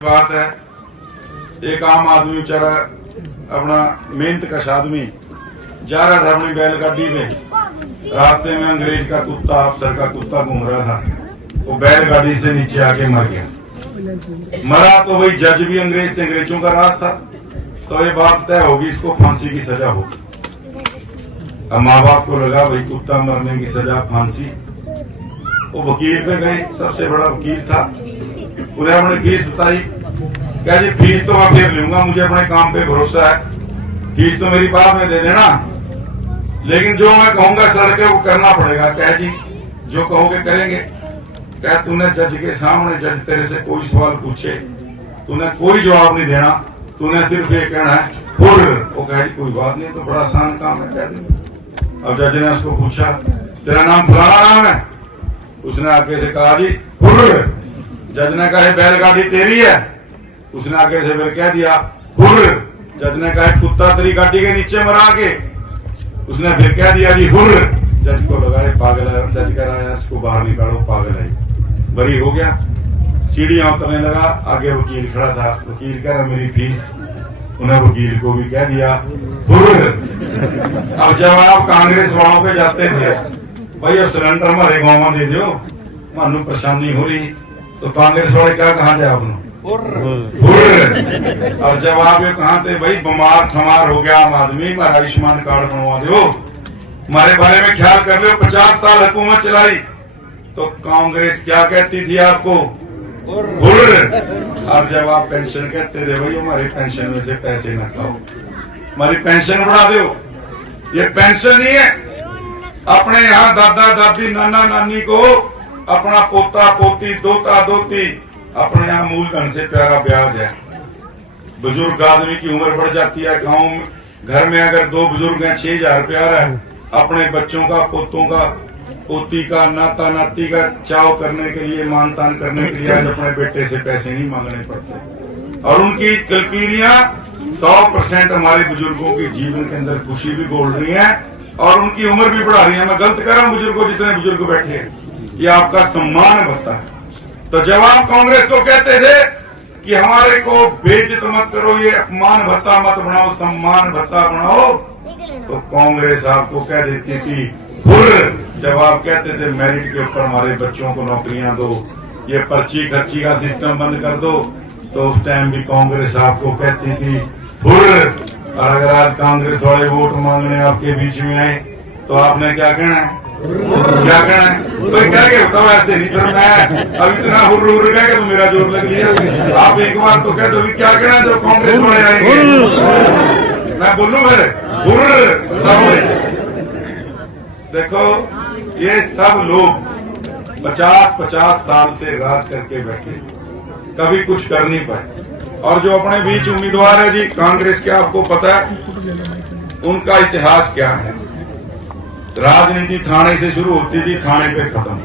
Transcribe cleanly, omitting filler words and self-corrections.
बात है। एक आम आदमी बेचारा अपना मेहनत कश आदमी जा रहा था अपनी बैलगाड़ी में, रास्ते में अंग्रेज का कुत्ता, अफसर का कुत्ता घूम रहा था। वो बैलगाड़ी से नीचे आके मर गया। मरा तो वही जज भी अंग्रेज थे, अंग्रेजों का राज था, तो ये बात तय होगी इसको फांसी की सजा हो। अब माँ बाप को लगा भाई कुत्ता मरने की सजा फांसी। वो वकील पे गए, सबसे बड़ा वकील था, उन्हें अपनी फीस बताई। क्या जी फीस तो मैं फिर लूंगा, मुझे अपने काम पे भरोसा है, फीस तो मेरी बाद में दे देना, लेकिन जो मैं कहूंगा सड़के वो करना पड़ेगा। क्या जी जो कहोगे करेंगे। क्या तूने जज के सामने, जज तेरे से कोई सवाल पूछे, तूने कोई जवाब नहीं देना, तूने सिर्फ ये कहना है हुर्र। वो कहे कोई बात नहीं, तो बड़ा आसान काम है, कह देंगे। अब जज ने उसको पूछा तेरा नाम फलाना नाम है? उसने आगे से कहा जी हुर्र। जज ने कहा बैलगाड़ी तेरी है? उसने आगे से फिर कह दिया हुर्र। जज ने कहा कुत्ता तेरी गाड़ी के नीचे मरा के? उसने फिर कह दिया जी हुर्र। जज को लगा पागल है, जज कह रहा है इसको बाहर निकालो, पागल है। बरी हो गया, सीढ़ियां उतरने लगा, आगे वकील खड़ा था। वकील कह रहा मेरी फीस, उन्हें वकील को भी कह दिया हुर्र। अब जब आप कांग्रेस वालों पे जाते थे भाई और सिलेंडर हमारे गाँव में दे दो, मानू परेशानी हो रही, तो कांग्रेस वाले क्या कहा थे आपने हुर्र। और जब आप ये कहा थे भाई बीमार ठमार हो गया आम आदमी, हमारा आयुष्मान कार्ड बनवा दो, हमारे बारे में ख्याल कर लो, 50 साल हुकूमत चलाई, तो कांग्रेस क्या कहती थी आपको हुर्र। और जब आप पेंशन कहते थे भाई हमारी पेंशन में से पैसे न खाओ, हमारी पेंशन बढ़ा दो, ये पेंशन ही है। अपने यहाँ दादा दादी नाना नानी को अपना पोता पोती दोता दोती अपने यहाँ मूलधन से प्यारा ब्याज है। बुजुर्ग आदमी की उम्र बढ़ जाती है, गांव में घर में अगर 2 बुजुर्ग हैं 6,000 प्यारा है। अपने बच्चों का, पोतों का, पोती का, नाता नाती का चाव करने के लिए, मानतान करने के लिए आज अपने बेटे से पैसे नहीं मांगने पड़ते। और उनकी कलकीरियां 100% हमारे बुजुर्गों की जीवन के अंदर खुशी भी बोल रही है और उनकी उम्र भी बढ़ा रही है। मैं गलत कर रहा हूं बुजुर्गों, जितने बुजुर्ग बैठे हैं, ये आपका सम्मान भत्ता है। तो जब आप कांग्रेस को कहते थे कि हमारे को बेइज्जत मत करो, ये अपमान भत्ता मत बनाओ, सम्मान भत्ता बनाओ, तो कांग्रेस आपको कह देती थी हुर्र। जब आप कहते थे मेरिट के ऊपर हमारे बच्चों को नौकरियां दो, ये पर्ची खर्ची का सिस्टम बंद कर दो, तो उस टाइम भी कांग्रेस आपको कहती थी हुर्र। और अगर आज कांग्रेस वाले वोट मांगने आपके बीच में आए तो आपने क्या कहना है? क्या कहना है? तो क्या कहता हूँ ऐसे नहीं, फिर मैं अब इतना हुर्र हुर्र कह के तो मेरा जोर लग लिया। आप एक बार तो कह दो क्या कहना है जब कांग्रेस वाले आएंगे? मैं बोलूं फिर हुर्र। देखो ये सब लोग 50-50 साल से राज करके बैठे, कभी कुछ कर नहीं पाए। और जो अपने बीच उम्मीदवार है जी कांग्रेस के, आपको पता है उनका इतिहास क्या है? राजनीति थाने से शुरू होती थी, थाने पे खत्म।